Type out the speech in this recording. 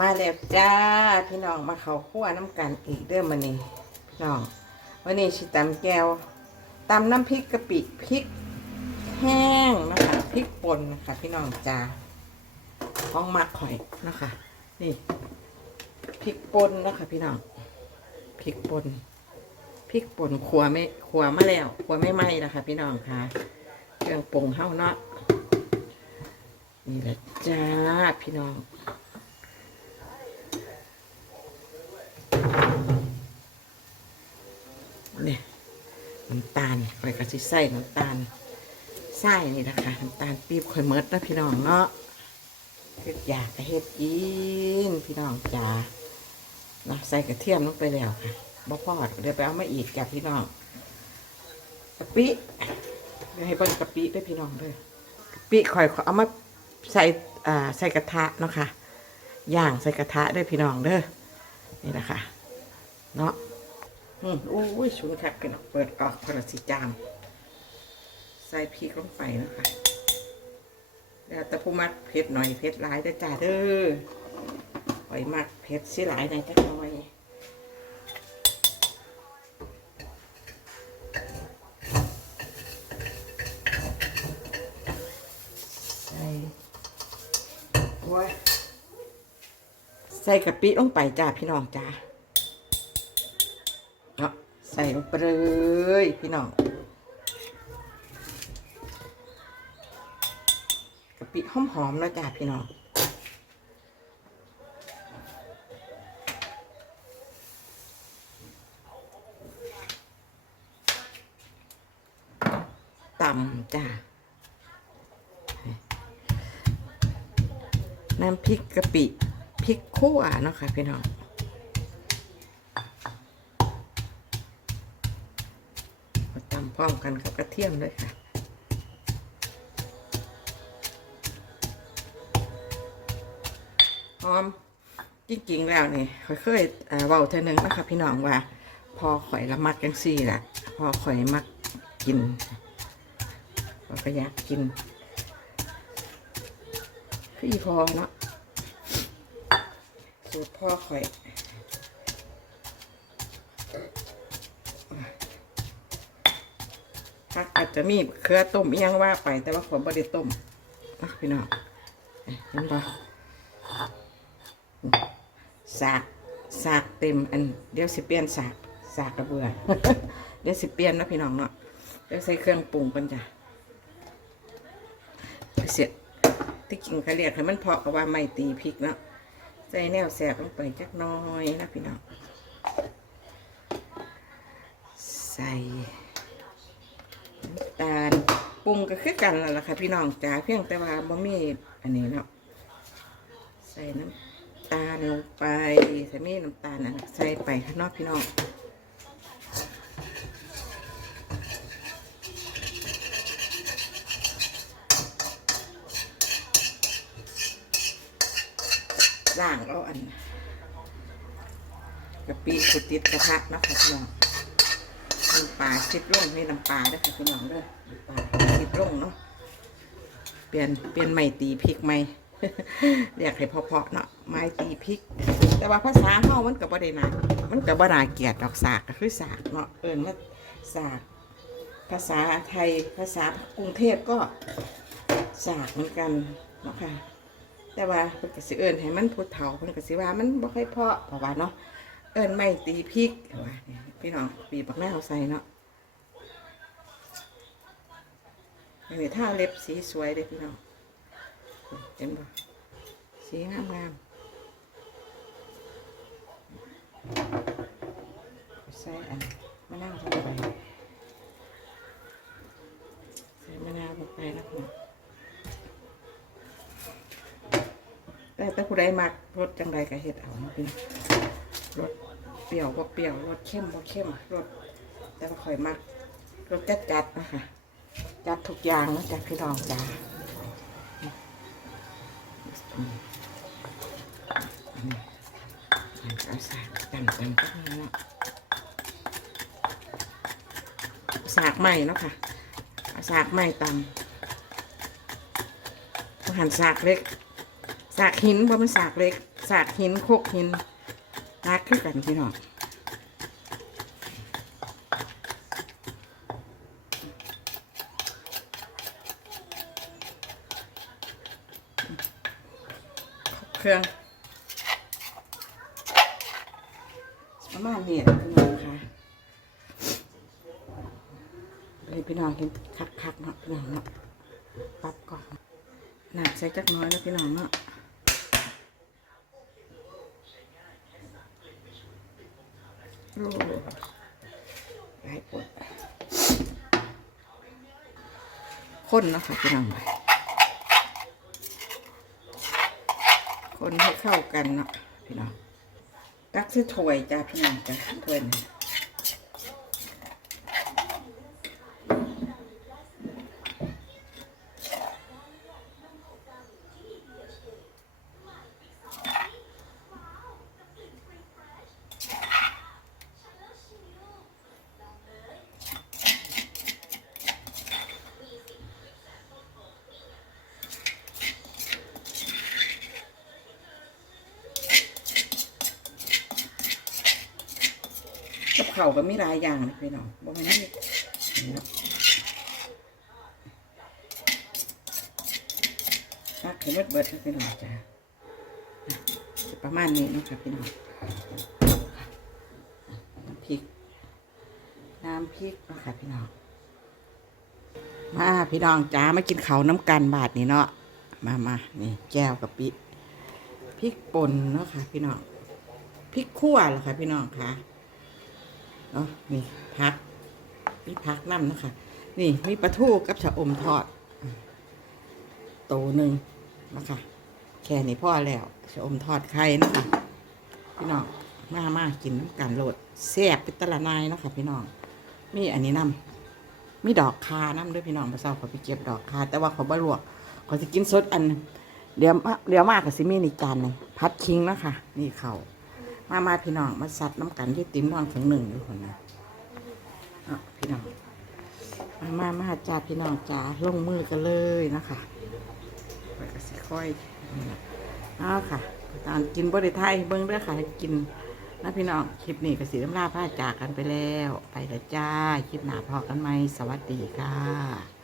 มาแล้วจ้าพี่น้องมาเขาคั่วน้ำกันอีกเด้อมานี่พี่น้องวันนี้ชิตำแก้วตำน้ำพริกกะปิพริกแห้งนะคะพริกป่นนะคะพี่น้องจ้าห้องมักข่อยนะคะนี่พริกป่นนะคะพี่น้องพริกป่นพริกป่นขัวไม่ขัวมาแล้วขัวไม่ไหม้นะคะ พี่น้องค่ะเครื่องปรุงเฮาเนาะนี่แหละจ้าพี่น้อง น้ำตาลข่อยก็สิใส่น้ำตาลใส่นี่นะคะน้ำตาลปี๊บข่อยเมดนะพี่น้องเนาะเฮ็ดอยากก็เฮ็ดกินพี่น้องจ๋าเนาะใส่กระเทียมลงไปแล้วค่ะบ่พอดเดี๋ยวไปเอามาอีกจ้ะพี่น้องกะปิเดี๋ยวให้เบิ่งกะปิด้วยพี่น้องเด้วยกะปิข่อยเอามาใส่อ่าใส่กระทะเนาะค่ะย่างใส่กระทะด้วยพี่น้องเด้อนี่นะคะเนาะ อืมโอ้ยชุนครับกันเปิดออกพลสิจาม ใส่พริกลงไปนะคะแล้วต่ผู้มักเผ็ดหน่อยเผ็ดหลายได้จ้าเด้อหอยมักเผ็ดสิหลายในอยจักหน่อยใส่โอ้ยใส่กะปิลงไปจ้าพี่น้องจ้า ใส่ลงไปเลยพี่น้องกะปิหอมๆแล้วจ้าพี่น้องตำจ้าน้ำพริกกะปิพริกคั่วเนาะค่ะพี่น้อง มาตำ พร้อมกันกับกระเทียมด้วยค่ะหอมจริงๆแล้วนี่ข่อยเคยอ่าเว้าเท่านึงนะคะพี่น้องว่า พอข่อยละมักจังซี่แหละพอข่อยมักกินเราก็อยากกินคืออีพอเนาะสูตรพ่อข่อย ผักอา จะมีเครือต้มอิหยังว่าไป แต่ว่าผมบ่ได้ต้มนะพี่น้องเอ็นปะสากสากเต็มอันเดี๋ยวสิเปลี่ยนสากสากกระเบือเดี๋ยวสิเปลี่ยนนะพี่น้องเนาะเดี๋ยวใส่เครื่องปรุงกันจ้ะเสร็จที่กินเขาเรียกให้มันเพาะกับว่าไม่ตีพริกเนาะใส่แนวแสบลงไปจักน้อยนะพี่น้องใส่ รุงก็คือกันแล้วล่ะค่ะพี่น้องจ๋าเพียงแต่ว่าบ่มีอันนี้เนาะใส่น้ำตาลลงไปใส่มีน้ำตาลนะใส่ไปข้างนอกพี่น้องล่างเอาอันกะปิขุดติดกระทะนาะค่ะพี่น้องน้ำปลาชิดร่งนี่น้ำปลาด้อค่ะพี่น้องด้อน้ำปลา ชิดร่งเนาะเปลี่ยนเปลี่ยนใหม่ตีพริกใหม่เรียกให้เพาะๆเนาะไม้ตีพริก แต่ว่าภาษาเฮามันก็บ่ได้นามันก็บ่นาเกียดดอกสากก็คือสากเนาะเอิ้นว่าสาก ภาษาไทยภาษากรุงเทพก็สากเหมือนกันเนาะค่ะแต่ว่าเพิ่นก็สิเอิ้นให้มันผู้เฒ่าเพิ่นก็สิว่ามันบ่ค่อยเพาะเพราะว่าเนาะเอิญไม่ตีพริกว่าพี่น้องปีบักหน้าเอาใส่เนาะอั นนี้ท่าเล็บสีสวยเลยพี่น้องเห็นปะสีงามงามใส่อันมะนาวลงไปใส่มะนาวลงไปนะพี่น้องแต่ถ้าผู้ใดมักรสจังใดก็เฮ็ดเอาเนาะพี่น้องรสเปรี้ยวบ่เปรี้ยวรสเข้มบ่เข้มรสแต่ว่าข่อยมักรสจัดจัดนะคะ จัดทุกอย่างนะจ๊ะพี่น้องจ้าอืมอันนี้เอาสากตำตำก็ได้เนาะสากใหม่เนาะค่ะเอาสากใหม่ตำเอาหั่นสากเล็ก สากหินบ่มันสากเล็ก สาดหินโคกหินนักขึ้นกันพี่น้อง เครื่องประมาณนี้พี่น้องค่ะเลยพี่น้องกินคักๆเนาะพี่น้องเนาะปรับก่อนหนักใส่จักน้อยแล้วพี่น้องเนาะโอ้หลายปวดคนเนาะค่ะพี่น้อง คนให้เข้ากันเนาะพี่น้องตักซื้อถ้วยจ้าพี่น้องจ้าถ้วยนึง กับเขาก็มีหลายอย่างนะพี่น้องบ่ม่นนี่นี่เนาะตักให้เบิดเบิดนะพี่น้องจ้าประมาณนี้นะค่ะพี่น้องน้ำพริก น้ำพริกนะคะพี่น้อง มาพี่น้องจ้ามากินเขาน้ำกันบาทนี่เนาะ มามานี่แก้วกับปิพริกป่นเนาะค่ะพี่น้องพริกขั่วเหรอคะพี่น้องคะ เนาะนี่พักมีพักน้ำนะคะ นี่มีปลาทูกับชะอมทอดโตหนึ่งนะคะแค่นี้พ่อแล้วชะอมทอดไข่นะคะพี่น้องมามากินน้ำกันโหลดแซ่บเป็นตะละนายนะคะพี่น้องมีอันนี้น้ำมีดอกคาน้ำด้วยพี่น้องมาเศร้าเขาไปเก็บดอกคาแต่ว่าขาบลวกขาจะกินสดอันเดี๋ยวมาเดี๋ยวมากกับซิมีนี่จานหนึ่งพัดคิงนะคะนี่เขา มามาพี่น้อง มาสัตว์น้ำกันที่ติมนอนถึงหนึ่งอยู่คนนะอะพี่น้อง มามามาจ้าพี่น้องจ้าลงมือกันเลยนะคะไปกสิค่อยนี่ล่ะเอาค่ะ ตอนกินบริไทยเบิ้งเด้อค่ะกินนะพี่น้องคลิปนี้กสีน้ำลาผ้าจากกันไปแล้ว ไปแล้วจ้า คลิปหน้าพอกันไหมสวัสดีค่ะ